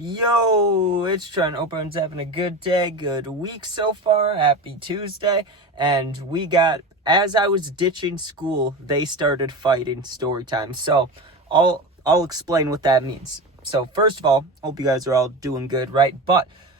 Yo, it's Trent. Hope everyone's having a good day, good week so far. Happy Tuesday. And we got, as I was ditching school, they started fighting Storytime. So I'll explain what that means. So first of all, hope you guys are all doing good, right?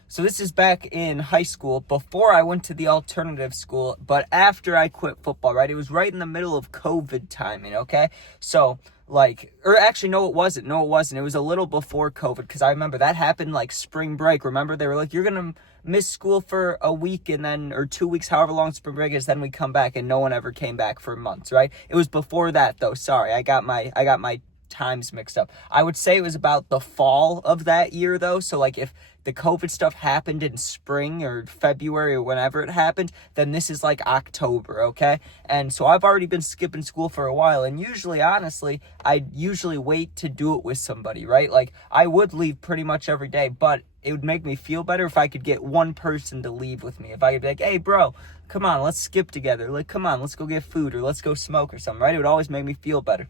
So this is back in high school, before I went to the alternative school, but after I quit football, right? It was right in the middle of COVID timing, okay? So, or actually, no, it wasn't. It was a little before COVID, because I remember that happened like spring break. Remember, they were like, you're going to miss school for a week or 2 weeks, however long spring break is, then we come back, and no one ever came back for months, right? It was before that, though. Sorry, I got my times mixed up. I would say it was about the fall of that year, though. So like if the COVID stuff happened in spring or February or whenever it happened, then this is like October, okay? And so I've already been skipping school for a while, and usually, honestly, I usually wait to do it with somebody, right? Like I would leave pretty much every day, but it would make me feel better if I could get one person to leave with me. If I could be like, hey bro, come on, let's skip together. Like, come on, let's go get food or let's go smoke or something, right? It would always make me feel better.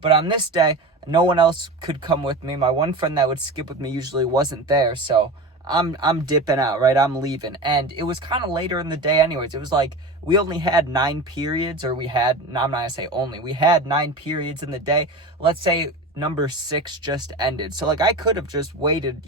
But on this day, no one else could come with me. My one friend that would skip with me usually wasn't there, so I'm dipping out, right? I'm leaving. And it was kind of later in the day anyways. It was like we only had 9 periods, or I'm not going to say only. We had 9 periods in the day. Let's say number 6 just ended. So like I could have just waited,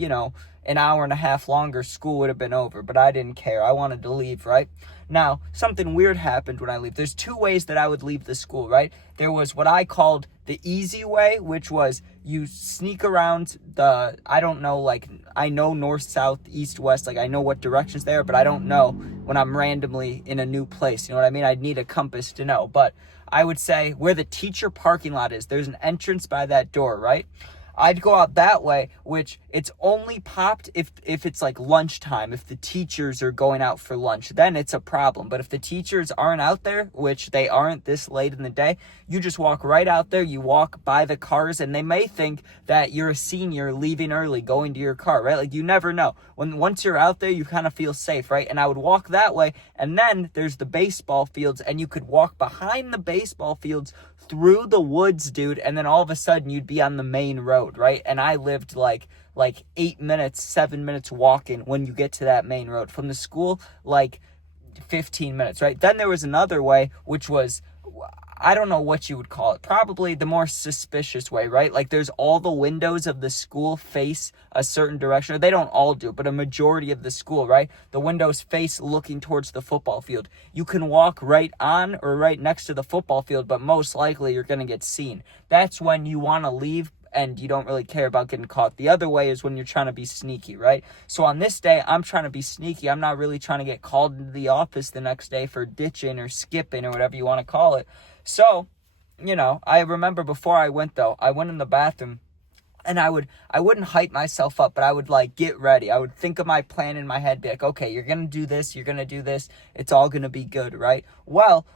an hour and a half longer, school would have been over, but I didn't care. I wanted to leave, right? Now, something weird happened when I leave. There's 2 ways that I would leave the school, right? There was what I called the easy way, which was you sneak around I don't know, like, I know north, south, east, west, like, I know what directions they are, but I don't know when I'm randomly in a new place, you know what I mean? I'd need a compass to know, but I would say where the teacher parking lot is, there's an entrance by that door, right? I'd go out that way, which it's only popped if it's like lunchtime, if the teachers are going out for lunch, then it's a problem. But if the teachers aren't out there, which they aren't this late in the day, you just walk right out there, you walk by the cars, and they may think that you're a senior leaving early, going to your car, right? Like, you never know. Once you're out there, you kind of feel safe, right? And I would walk that way, and then there's the baseball fields, and you could walk behind the baseball fields through the woods, dude, and then all of a sudden you'd be on the main road, right? And I lived like 8 minutes, 7 minutes walking when you get to that main road. From the school, like 15 minutes, right? Then there was another way, which was, I don't know what you would call it, probably the more suspicious way, right? Like there's all the windows of the school face a certain direction. They don't all do, but a majority of the school, right? The windows face looking towards the football field. You can walk right on or right next to the football field, but most likely you're going to get seen. That's when you want to leave and you don't really care about getting caught. The other way is when you're trying to be sneaky, right? So on this day, I'm trying to be sneaky. I'm not really trying to get called into the office the next day for ditching or skipping or whatever you want to call it. So, I remember before I went, though, I went in the bathroom, and I wouldn't hype myself up, but I would, like, get ready. I would think of my plan in my head, be like, okay, you're going to do this, you're going to do this, it's all going to be good, right? Well,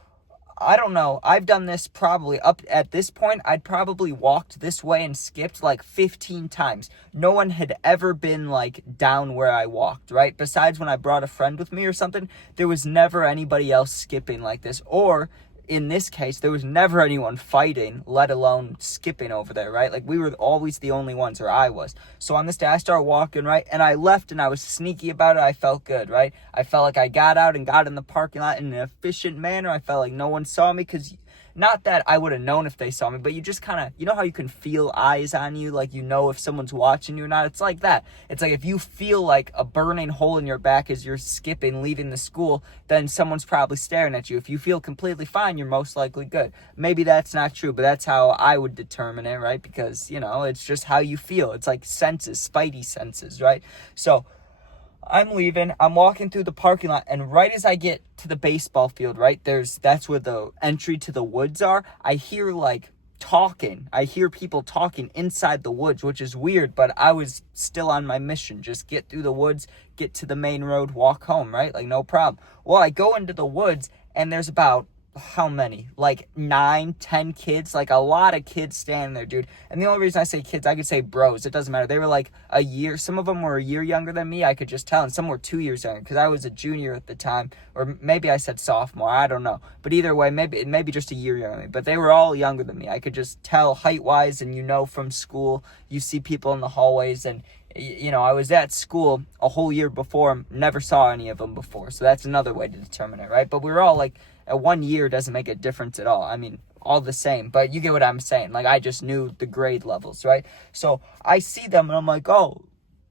I don't know. I've done this probably up at this point. I'd probably walked this way and skipped like 15 times. No one had ever been like down where I walked, right? Besides when I brought a friend with me or something, there was never anybody else skipping like this. Or in this case, there was never anyone fighting, let alone skipping over there, right? Like we were always the only ones, or I was. So on this day, I started walking, right? And I left and I was sneaky about it. I felt good, right? I felt like I got out and got in the parking lot in an efficient manner. I felt like no one saw me, because not that I would have known if they saw me, but you just kind of, how you can feel eyes on you, like if someone's watching you or not. It's like that. It's like if you feel like a burning hole in your back as you're skipping, leaving the school, then someone's probably staring at you. If you feel completely fine, you're most likely good. Maybe that's not true, but that's how I would determine it, right? Because, it's just how you feel. It's like senses, spidey senses, right? So I'm leaving, I'm walking through the parking lot, and right as I get to the baseball field, right, that's where the entry to the woods are, I hear I hear people talking inside the woods, which is weird, but I was still on my mission. Just get through the woods, get to the main road, walk home, right? Like, no problem. Well, I go into the woods, and there's about, how many? Like 9, 10 kids, like a lot of kids standing there, dude. And the only reason I say kids, I could say bros, it doesn't matter. They were like a year, some of them were a year younger than me, I could just tell, and some were 2 years younger, because I was a junior at the time, or maybe I said sophomore, I don't know. But either way, maybe just a year younger than me, but they were all younger than me. I could just tell height-wise, and from school, you see people in the hallways, and I was at school a whole year before, never saw any of them before. So that's another way to determine it, right? But we were all like, at 1 year doesn't make a difference at all. I mean, all the same, but you get what I'm saying. Like, I just knew the grade levels, right? So I see them and I'm like, oh,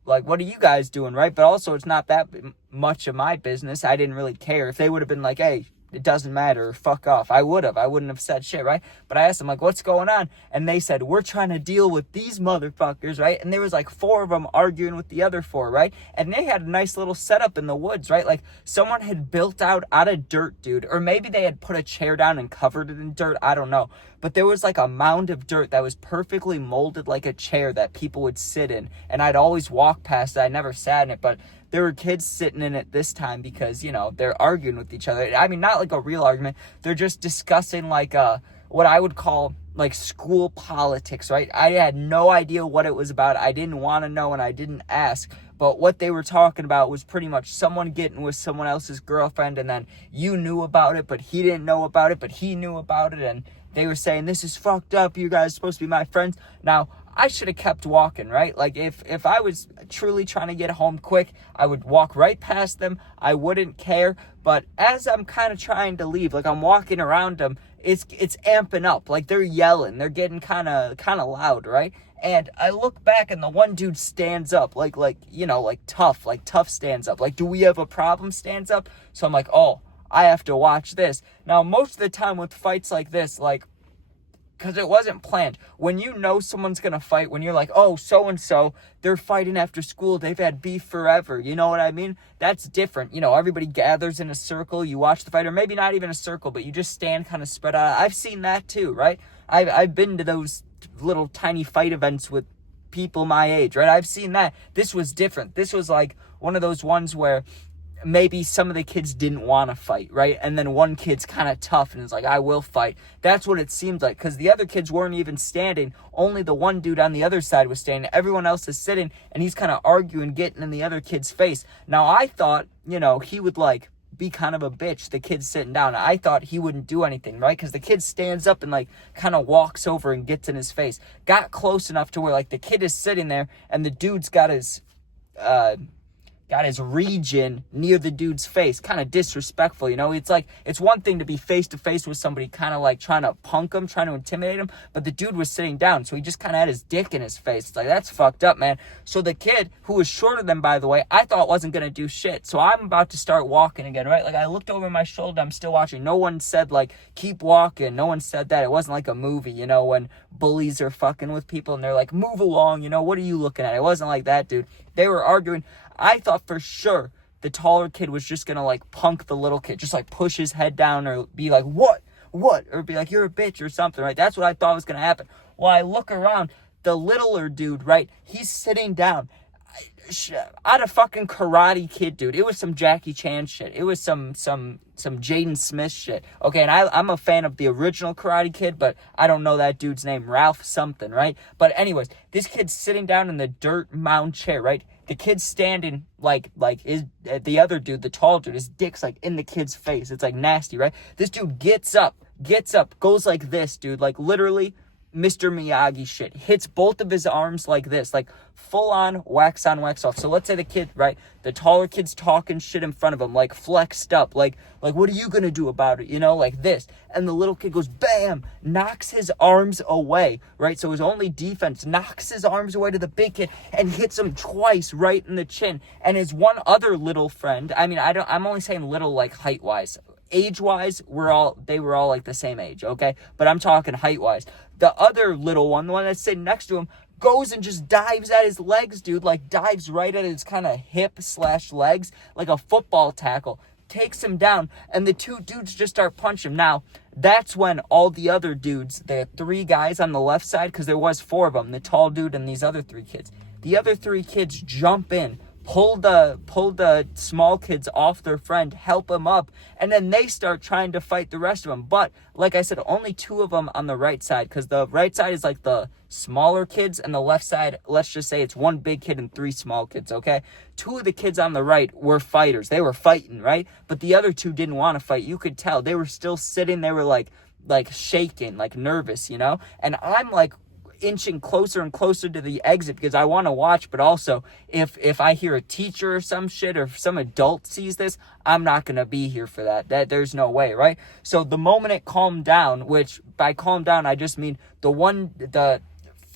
like, what are you guys doing, right? But also, it's not that much of my business. I didn't really care. If they would have been like, hey, it doesn't matter, fuck off, I wouldn't have said shit, right? But I asked them, like, what's going on? And they said, we're trying to deal with these motherfuckers, right? And there was like 4 of them arguing with the other 4, right? And they had a nice little setup in the woods, right? Like, someone had built out of dirt, dude, or maybe they had put a chair down and covered it in dirt, I don't know. But there was like a mound of dirt that was perfectly molded like a chair that people would sit in. And I'd always walk past it. I never sat in it, but there were kids sitting in it this time because, they're arguing with each other. I mean, not like a real argument. They're just discussing like what I would call like school politics, right? I had no idea what it was about. I didn't want to know and I didn't ask. But what they were talking about was pretty much someone getting with someone else's girlfriend, and then you knew about it, but he didn't know about it, but he knew about it, and they were saying, this is fucked up, you guys are supposed to be my friends. Now, I should have kept walking, right? Like, if I was truly trying to get home quick, I would walk right past them. I wouldn't care. But as I'm kind of trying to leave, like, I'm walking around them, it's amping up. Like, they're yelling. They're getting kind of loud, right? And I look back and the one dude stands up, like tough stands up. Like, do we have a problem stands up? So I'm like, oh, I have to watch this. Now, most of the time with fights like this, like, because it wasn't planned. When you know someone's going to fight, when you're like, oh, so-and-so, they're fighting after school, they've had beef forever, you know what I mean? That's different. Everybody gathers in a circle, you watch the fight, or maybe not even a circle, but you just stand kind of spread out. I've seen that too, right? I've been to those little tiny fight events with people my age, right? I've seen that. This was different. This was like one of those ones where maybe some of the kids didn't want to fight, right? And then one kid's kind of tough and is like, I will fight. That's what it seemed like, because the other kids weren't even standing. Only the one dude on the other side was standing. Everyone else is sitting, and he's kind of arguing, getting in the other kid's face. Now, I thought, he would, like, be kind of a bitch, the kid's sitting down. I thought he wouldn't do anything, right? Because the kid stands up and, like, kind of walks over and gets in his face. Got close enough to where, like, the kid is sitting there, and the dude's got his region near the dude's face. Kind of disrespectful, It's like, it's one thing to be face to face with somebody kind of like trying to punk him, trying to intimidate him, but the dude was sitting down, so he just kind of had his dick in his face. It's like, that's fucked up, man. So the kid, who was shorter than, by the way, I thought wasn't going to do shit. So I'm about to start walking again, right? Like, I looked over my shoulder, I'm still watching. No one said, like, keep walking. No one said that. It wasn't like a movie, when bullies are fucking with people and they're like, move along, what are you looking at? It wasn't like that, dude. They were arguing. I thought for sure the taller kid was just going to, like, punk the little kid. Just, like, push his head down or be like, what? Or be like, you're a bitch or something, right? That's what I thought was going to happen. Well, I look around. The littler dude, right? He's sitting down. I had a fucking Karate Kid, dude. It was some Jackie Chan shit. It was some Jaden Smith shit. Okay, and I'm a fan of the original Karate Kid, but I don't know that dude's name. Ralph something, right? But anyways, this kid's sitting down in the dirt mound chair, right? The kid's standing like is the other dude, the tall dude, his dick's like in the kid's face. It's like nasty, right? This dude gets up, goes like this, dude, like literally Mr. Miyagi shit. Hits both of his arms like this, like full on, wax off. So let's say the kid, right, the taller kid's talking shit in front of him, like flexed up, like what are you gonna do about it, like this. And the little kid goes, bam, knocks his arms away, right? So his only defense, knocks his arms away to the big kid and hits him twice right in the chin. And his one other little friend, I'm only saying little like height-wise. Age-wise, they were all like the same age, okay? But I'm talking height-wise. The other little one, the one that's sitting next to him, goes and just dives at his legs, dude. Like, dives right at his kind of hip/legs, like a football tackle. Takes him down, and the two dudes just start punching him. Now, that's when all the other dudes, the 3 guys on the left side, because there was 4 of them, the tall dude and these other 3 kids. The other 3 kids jump in, pull the small kids off their friend, help him up, and then they start trying to fight the rest of them. But like I said, only 2 of them on the right side, because the right side is like the smaller kids, and the left side, let's just say it's 1 big kid and 3 small kids, okay? 2 of the kids on the right were fighters. They were fighting, right? But the other 2 didn't want to fight. You could tell. They were still sitting. They were like shaking, like nervous, And I'm like inching closer and closer to the exit because I want to watch, but also if I hear a teacher or some shit or if some adult sees this, I'm not going to be here for that. There's no way, right? So the moment it calmed down, which by calm down, I just mean the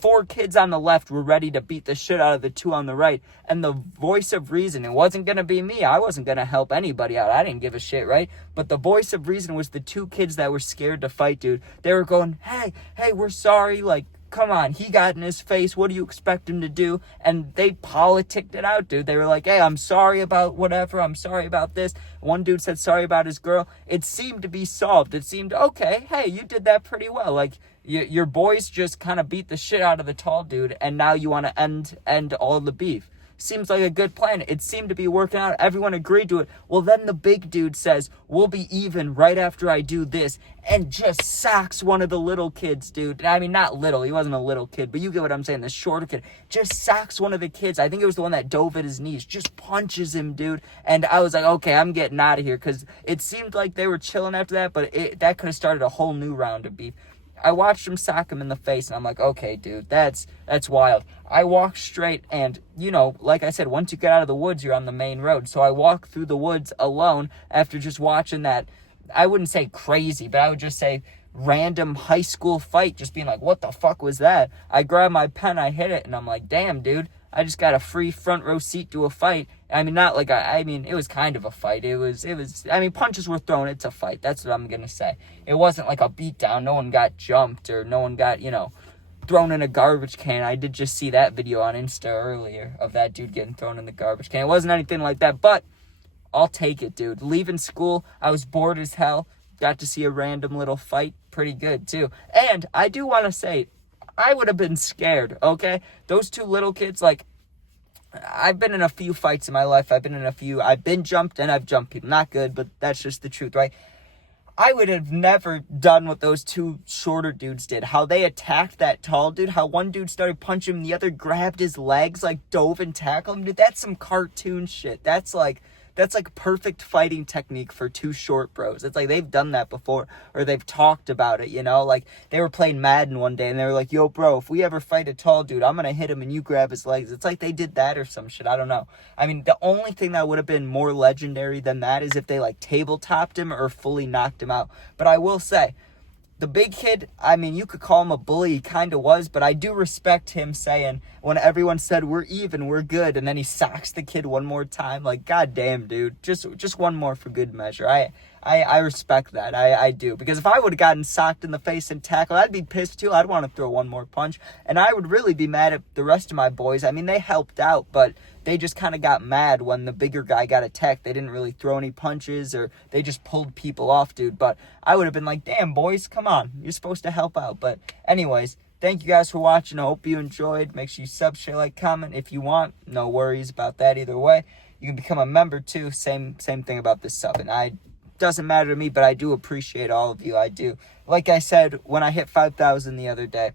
4 kids on the left were ready to beat the shit out of the 2 on the right. And the voice of reason, it wasn't going to be me. I wasn't going to help anybody out. I didn't give a shit, right? But the voice of reason was the 2 kids that were scared to fight, dude. They were going, hey, we're sorry. Like, come on, he got in his face. What do you expect him to do? And they politicked it out, dude. They were like, hey, I'm sorry about whatever. I'm sorry about this. One dude said sorry about his girl. It seemed to be solved. It seemed, okay, hey, you did that pretty well. Like, your boys just kind of beat the shit out of the tall dude, and now you want to end all the beef. Seems like a good plan. It seemed to be working out. Everyone agreed to it. Well, then the big dude says, we'll be even right after I do this, and just socks one of the little kids, dude. I mean, not little. He wasn't a little kid, but you get what I'm saying. The shorter kid just socks one of the kids. I think it was the one that dove at his knees. Just punches him, dude. And I was like, okay, I'm getting out of here, because it seemed like they were chilling after that, but that could have started a whole new round of beef. I watched him sock him in the face, and I'm like, okay, dude, that's wild. I walked straight, and, like I said, once you get out of the woods, you're on the main road. So I walked through the woods alone after just watching that, I wouldn't say crazy, but I would just say random high school fight, just being like, what the fuck was that? I grabbed my pen, I hit it, and I'm like, damn, dude, I just got a free front row seat to a fight. I mean, not like it was kind of a fight. It was, punches were thrown. It's a fight. That's what I'm going to say. It wasn't like a beatdown. No one got jumped or no one got, thrown in a garbage can. I did just see that video on Insta earlier of that dude getting thrown in the garbage can. It wasn't anything like that, but I'll take it, dude. Leaving school, I was bored as hell. Got to see a random little fight. Pretty good, too. And I do want to say, I would have been scared, okay? Those 2 little kids, like, I've been in a few fights in my life. I've been jumped and I've jumped people. Not good, but that's just the truth, right? I would have never done what those 2 shorter dudes did. How they attacked that tall dude. How one dude started punching him. The other grabbed his legs, like dove and tackled him. Dude, that's some cartoon shit. That's like perfect fighting technique for 2 short bros. It's like they've done that before, or they've talked about it, Like they were playing Madden one day and they were like, yo, bro, if we ever fight a tall dude, I'm going to hit him and you grab his legs. It's like they did that or some shit. I don't know. I mean, the only thing that would have been more legendary than that is if they like tabletopped him or fully knocked him out. But I will say, the big kid, I mean, you could call him a bully. He kind of was, but I do respect him saying when everyone said, we're even, we're good, and then he socks the kid one more time. Like, goddamn, dude. Just one more for good measure. I respect that. I do. Because if I would have gotten socked in the face and tackled, I'd be pissed too. I'd want to throw one more punch. And I would really be mad at the rest of my boys. I mean, they helped out, but they just kind of got mad when the bigger guy got attacked. They didn't really throw any punches, or they just pulled people off, dude. But I would have been like, damn, boys, come on. You're supposed to help out. But anyways, thank you guys for watching. I hope you enjoyed. Make sure you sub, share, like, comment if you want. No worries about that either way. You can become a member too. Same thing about this subbing. Doesn't matter to me, but I do appreciate all of you. I do. Like I said, when I hit 5,000 the other day,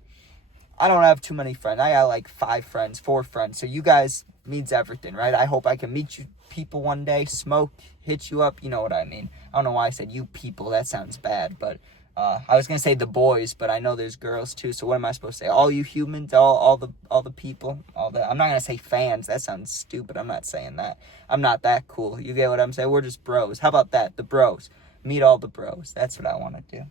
I don't have too many friends. I got like 4 friends. So you guys means everything, right? I hope I can meet you people one day, smoke, hit you up. You know what I mean? I don't know why I said you people. That sounds bad, but I was gonna say the boys, but I know there's girls too. So what am I supposed to say? All you humans, all the people, I'm not gonna say fans. That sounds stupid. I'm not saying that. I'm not that cool. You get what I'm saying? We're just bros. How about that? The bros. Meet all the bros. That's what I want to do.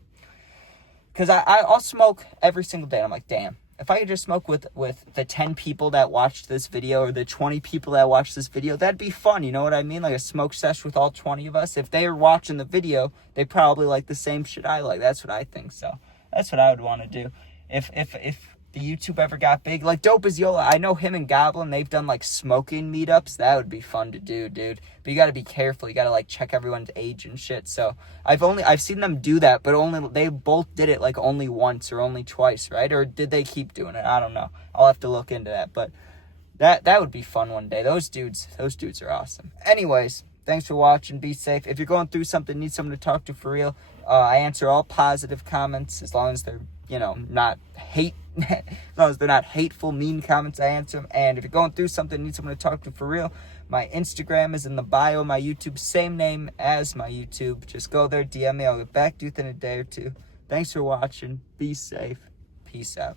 Because I'll smoke every single day. I'm like, damn. If I could just smoke with the 10 people that watched this video, or the 20 people that watched this video, that'd be fun. You know what I mean? Like a smoke session with all 20 of us. If they were watching the video, they probably like the same shit I like. That's what I think. So that's what I would want to do. If the YouTube ever got big, like Dope as Yola, I know him and Goblin, they've done like smoking meetups. That would be fun to do, dude. But you got to be careful. You got to like check everyone's age and shit. So I've seen them do that, but they both did it like only once or only twice, right? Or did they keep doing it? I don't know. I'll have to look into that. But that would be fun one day. Those dudes are awesome. Anyways, thanks for watching. Be safe. If you're going through something, need someone to talk to for real, I answer all positive comments as long as they're, not as long as they're not hateful, mean comments, I answer them. And if you're going through something, need someone to talk to for real, my Instagram is in the bio. My YouTube, same name as my YouTube. Just go there, DM me. I'll get back to you within a day or two. Thanks for watching. Be safe. Peace out.